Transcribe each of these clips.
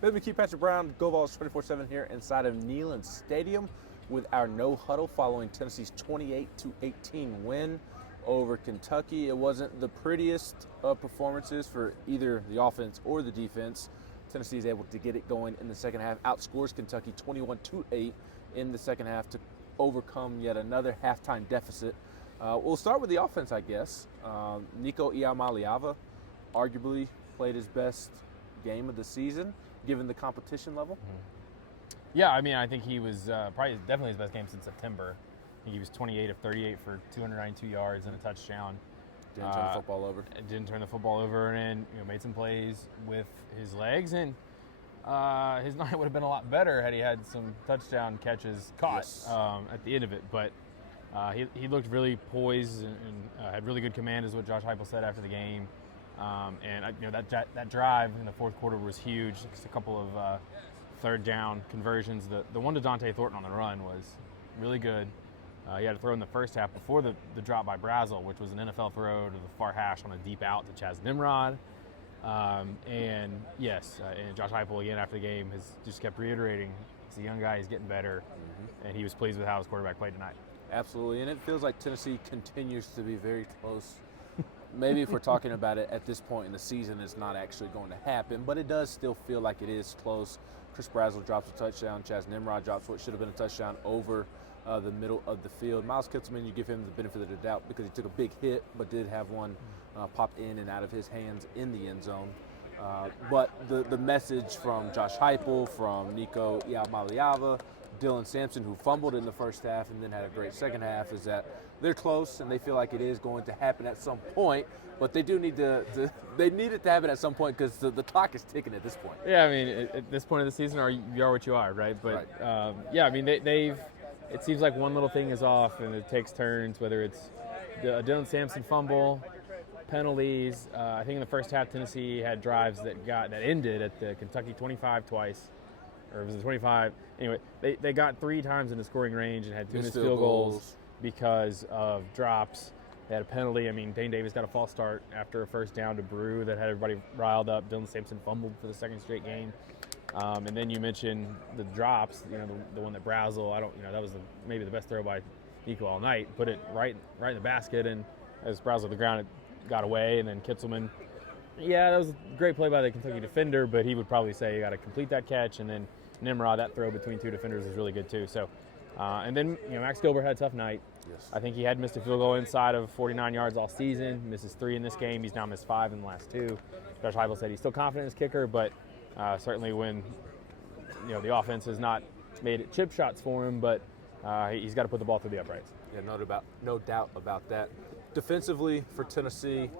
With McKee, Patrick Brown, Go Vols 24/7 here inside of Neyland Stadium with our no-huddle following Tennessee's 28-18 win over Kentucky. It wasn't the prettiest of performances for either the offense or the defense. Tennessee is able to get it going in the second half, outscores Kentucky 21-8 in the second half to overcome yet another halftime deficit. We'll start with the offense, I guess. Nico Iamaleava arguably played his best game of the season, given the competition level. Yeah, I mean, I think he was definitely his best game since September. I think he was 28 of 38 for 292 yards and a touchdown. Didn't turn the football over. Didn't turn the football over, and made some plays with his legs, and his night would have been a lot better had he had some touchdown catches caught at the end of it. But he looked really poised and had really good command, is what Josh Heupel said after the game. And that drive in the fourth quarter was huge. Just a couple of third down conversions. The one to Dante Thornton on the run was really good. He had to throw in the first half before the drop by Brazel, which was an NFL throw to the far hash on a deep out to Chaz Nimrod. And Josh Heupel again after the game has just kept reiterating he's a young guy, he's getting better, and he was pleased with how his quarterback played tonight. Absolutely, and it feels like Tennessee continues to be very close. Maybe if we're talking about it at this point in the season, it's not actually going to happen, but it does still feel like it is close. Chris Brazel drops a touchdown. Chaz Nimrod drops what should have been a touchdown over the middle of the field. Miles Kitselman, you give him the benefit of the doubt because he took a big hit, but did have one pop in and out of his hands in the end zone. But the message from Josh Heupel, from Nico Iamaleava, Dylan Sampson, who fumbled in the first half and then had a great second half, is that they're close and they feel like it is going to happen at some point, but they do need they need it to happen at some point because the clock is ticking at this point. Yeah, I mean, at this point of the season, you are what you are, right? But I mean, they've it seems like one little thing is off and it takes turns, whether it's the Dylan Sampson fumble, penalties. I think in the first half, Tennessee had drives that ended at the Kentucky 25 twice. Or was it 25? Anyway, they got 3 times in the scoring range and had 2 missed field goals because of drops. They had a penalty. I mean, Dane Davis got a false start after a first down to Brew that had everybody riled up. Dylan Sampson fumbled for the second straight game. And then you mentioned the drops, the one that Brazel, that was maybe the best throw by Nico all night. Put it right in the basket, and as Brazel at the ground, it got away. And then Kitselman, that was a great play by the Kentucky defender, but he would probably say you got to complete that catch. And then Nimrod, that throw between 2 defenders was really good too. So, and then Max Gilbert had a tough night. Yes. I think he had missed a field goal inside of 49 yards all season. Misses 3 in this game. He's now missed 5 in the last 2. Josh Heupel said he's still confident in his kicker, but certainly when the offense has not made it chip shots for him, but he's got to put the ball through the uprights. Yeah, no doubt about that. Defensively for Tennessee,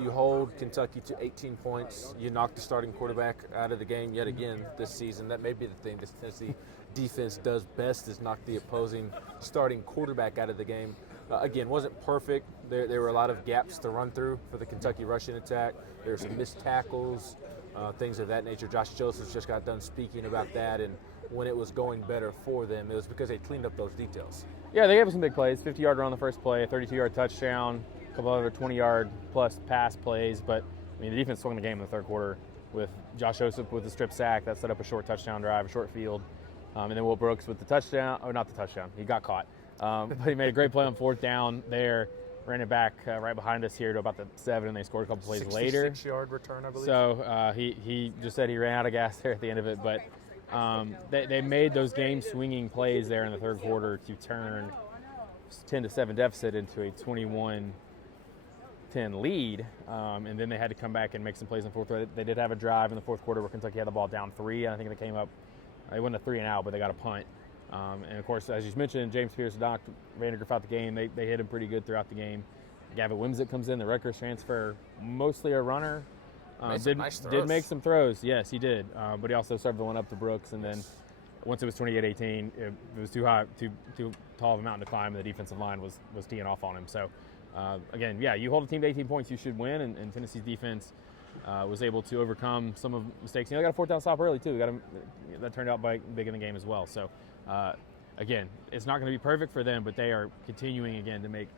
you hold Kentucky to 18 points. You knock the starting quarterback out of the game yet again this season. That may be the thing this Tennessee defense does best, is knock the opposing starting quarterback out of the game. Again, wasn't perfect. There were a lot of gaps to run through for the Kentucky rushing attack. There were some missed tackles, things of that nature. Josh Josephs just got done speaking about that, and when it was going better for them, it was because they cleaned up those details. Yeah, they gave us some big plays. 50-yard run on the first play, a 32-yard touchdown, a couple other 20-yard plus pass plays. But, I mean, the defense swung the game in the third quarter with Josh Joseph with the strip sack. That set up a short touchdown drive, a short field. And then Will Brooks with the touchdown. Oh, not the touchdown. He got caught. But he made a great play on fourth down there. Ran it back right behind us here to about the 7, and they scored a couple plays later. 66-yard return, I believe. So he just said he ran out of gas there at the end of it. But they made those game-swinging plays there in the third quarter to turn 10-7 deficit into a 21-10 lead, and then they had to come back and make some plays in the fourth quarter. They did have a drive in the fourth quarter where Kentucky had the ball down 3, and I think they came up. They went a 3-and-out, but they got a punt. And, of course, as you mentioned, James Pierce knocked Vandergriff out the game. They hit him pretty good throughout the game. Gavin Wimsatt comes in, the Rutgers transfer, mostly a runner. Did make some throws. Yes, he did. But he also served the one up to Brooks, and then once it was 28-18, it was too high, too tall of a mountain to climb, and the defensive line was teeing off on him. So, again, you hold a team to 18 points, you should win, and Tennessee's defense was able to overcome some of the mistakes. They got a 4th down stop early, too. That turned out big in the game as well. So, again, it's not going to be perfect for them, but they are continuing, again, to make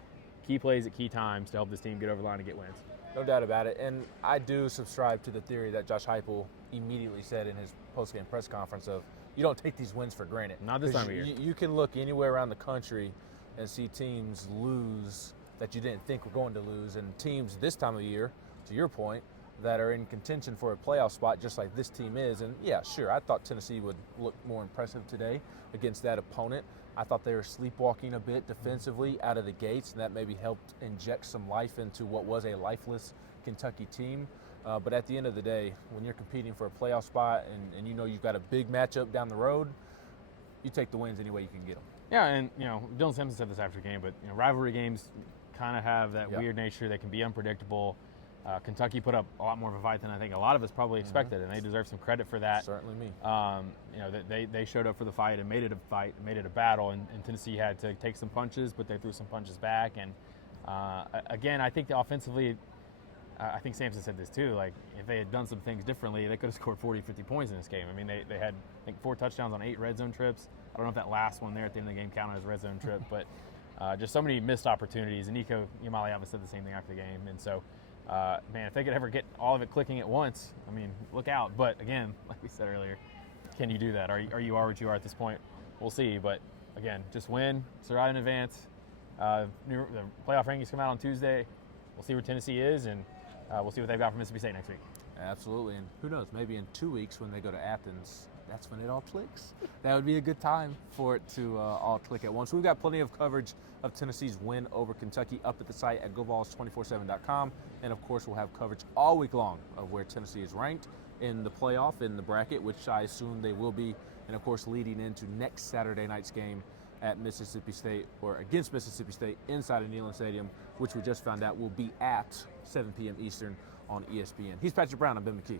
key plays at key times to help this team get over the line and get wins. No doubt about it. And I do subscribe to the theory that Josh Heupel immediately said in his post-game press conference of, you don't take these wins for granted. Not this time of year. You can look anywhere around the country and see teams lose that you didn't think were going to lose, and teams this time of year, to your point, that are in contention for a playoff spot just like this team is. And yeah, sure, I thought Tennessee would look more impressive today against that opponent. I thought they were sleepwalking a bit defensively out of the gates, and that maybe helped inject some life into what was a lifeless Kentucky team. But at the end of the day, when you're competing for a playoff spot and you know you've got a big matchup down the road, you take the wins any way you can get them. Yeah, and Dylan Simpson said this after the game, but rivalry games kind of have that weird nature. They can be unpredictable. Kentucky put up a lot more of a fight than I think a lot of us probably expected, and they deserve some credit for that. Certainly me. They showed up for the fight and made it a fight, made it a battle, and Tennessee had to take some punches, but they threw some punches back. And again, I think offensively, I think Sampson said this too, like if they had done some things differently, they could have scored 40, 50 points in this game. I mean, they had, I think, 4 touchdowns on 8 red zone trips. I don't know if that last one there at the end of the game counted as a red zone trip, but just so many missed opportunities. And Nico Yamaliava said the same thing after the game. And so, man, if they could ever get all of it clicking at once, I mean, look out. But again, like we said earlier, can you do that? Are you what you are at this point? We'll see. But again, just win, survive in advance. The playoff rankings come out on Tuesday. We'll see where Tennessee is, and we'll see what they've got for Mississippi State next week. Absolutely, and who knows, maybe in 2 weeks when they go to Athens, that's when it all clicks. That would be a good time for it to all click at once. We've got plenty of coverage of Tennessee's win over Kentucky up at the site at GoVols247.com, and of course we'll have coverage all week long of where Tennessee is ranked in the playoff, in the bracket, which I assume they will be, and of course leading into next Saturday night's game at Mississippi State, or against Mississippi State inside of Neyland Stadium, which we just found out will be at 7 p.m. Eastern on ESPN. He's Patrick Brown. I'm Ben McKee.